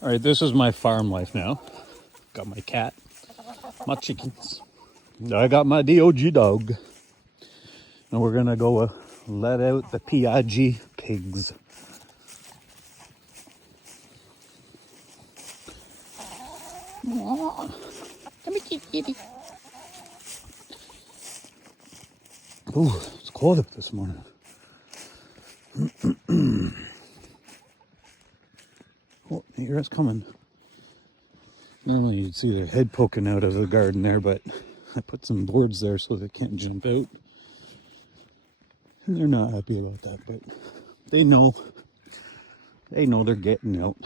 All right, this is my farm life now. Got my cat, my chickens. I got my DOG dog. And we're gonna go let out the PIG pigs. Aww. Come here, kitty. Ooh, it's cold up this morning. Oh, here it's coming. Normally you'd see their head poking out of the garden there, but I put some boards there so they can't jump out. And they're not happy about that, but they know they're getting out.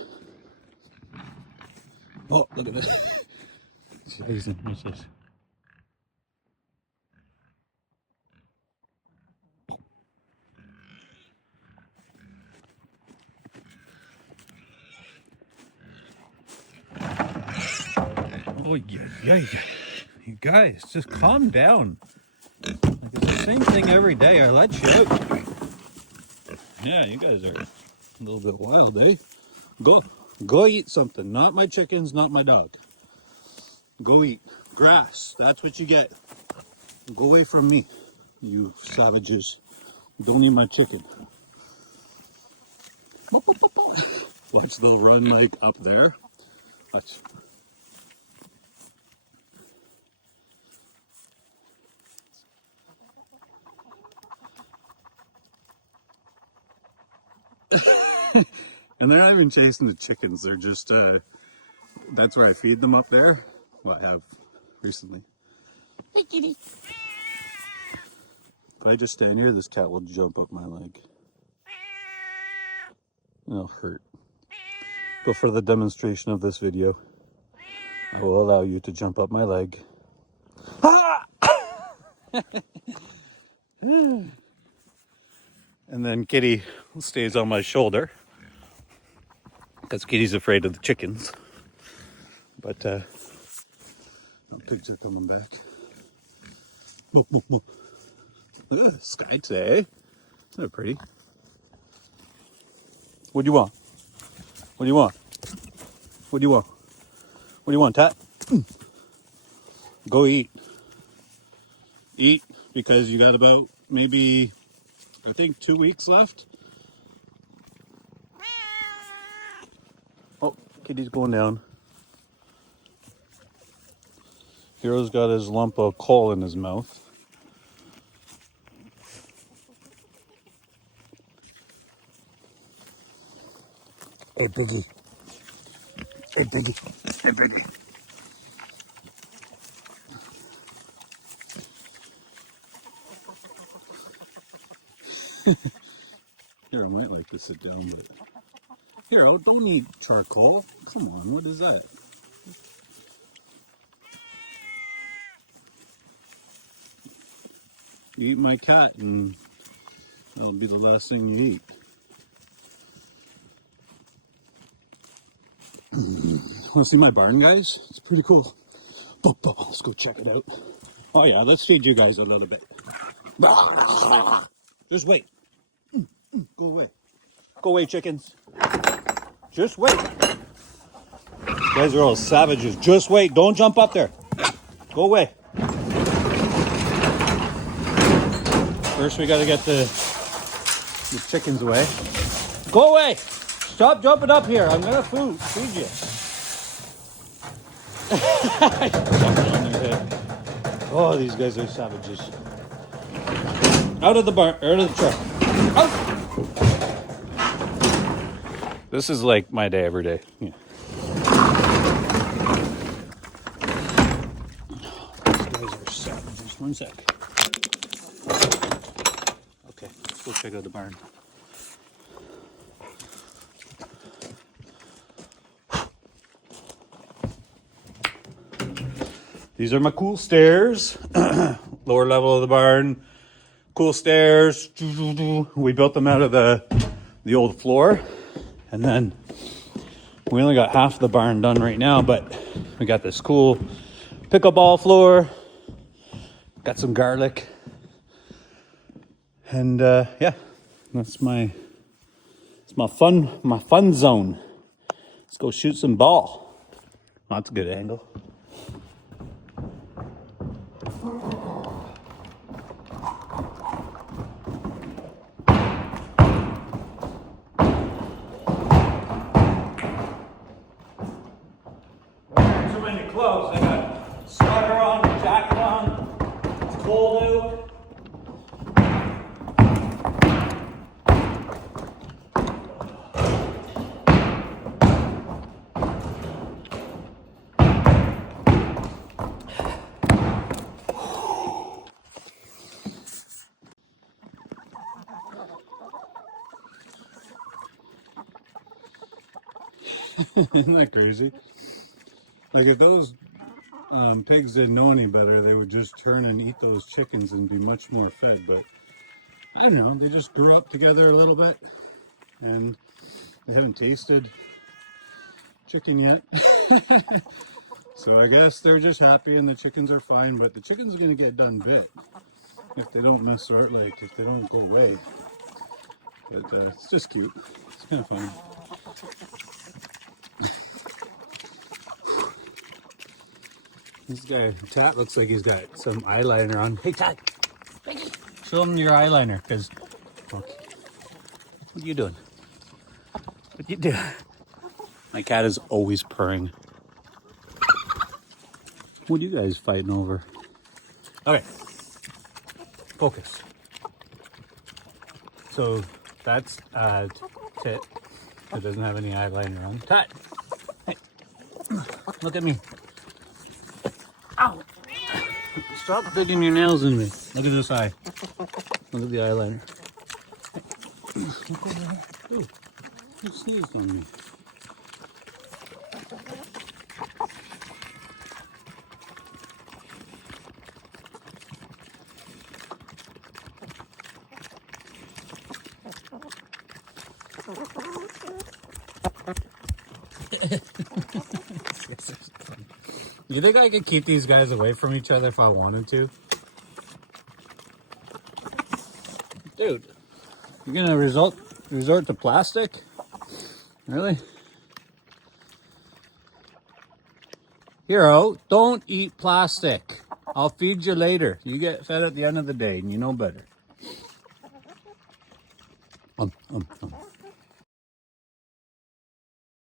Oh, look at this. What's this? Oh, yeah. You guys, just calm down. Like, it's the same thing every day. I let you out. Yeah, you guys are a little bit wild, eh? Go eat something. Not my chickens, not my dog. Go eat grass. That's what you get. Go away from me, you savages. Don't eat my chicken. Watch, they'll run like up there. Watch. And they're not even chasing the chickens. They're just, that's where I feed them up there. Well, I have recently. Hey, kitty. If I just stand here, this cat will jump up my leg. And it'll hurt. But for the demonstration of this video, I will allow you to jump up my leg. And then Kitty stays on my shoulder. Because Kitty's afraid of the chickens. But, pigs are coming back. Look at the sky today. Isn't that pretty? What do you want? What do you want? What do you want? What do you want, Tat? Go eat. Eat, because you got about maybe, I think, 2 weeks left. Oh, Kitty's going down. Hero's got his lump of coal in his mouth. Hey, Piggy. Hey, Piggy. Hey, Piggy. Hero might like to sit down, but... Hero, don't eat charcoal. Come on, what is that? You eat my cat and that'll be the last thing you eat. Want to see my barn, guys? It's pretty cool. Let's go check it out. Oh yeah, let's feed you guys a little bit. Just wait. Go away. Go away, chickens. Just wait. You guys are all savages. Just wait. Don't jump up there. Go away. First, we got to get the chickens away. Go away. Stop jumping up here. I'm going to feed you. Oh, these guys are savages. Out of the barn, out of the truck. Out. This is like my day every day. Yeah. These guys are savages. 1 sec. Okay, let's go check out the barn. These are my cool stairs. Lower level of the barn. Cool stairs. We built them out of the old floor. And then we only got half the barn done right now, but we got this cool pickleball floor. Got some garlic. And yeah, that's my fun zone. Let's go shoot some ball. That's a good angle. Too many clothes. I got sweater on, jacket on. It's cold out. Isn't that crazy? Like if those pigs didn't know any better, they would just turn and eat those chickens and be much more fed. But I don't know, they just grew up together a little bit and they haven't tasted chicken yet. So I guess they're just happy and the chickens are fine, but the chicken's gonna get done bit if they don't if they don't go away. But it's just cute. It's kind of fun. This guy, Tat, looks like he's got some eyeliner on. Hey, Tat, show him your eyeliner, because... Okay. What are you doing? What you doing? My cat is always purring. What are you guys fighting over? Okay. Focus. So, that's Tit, that doesn't have any eyeliner on. Tat! Hey, look at me. Ow! Stop digging your nails in me. Look at this eye. Look at the eyeliner. Look over here. Ooh, you sneezed on me. You think I could keep these guys away from each other if I wanted to? Dude, you're gonna resort to plastic? Really? Hero, don't eat plastic. I'll feed you later. You get fed at the end of the day and you know better.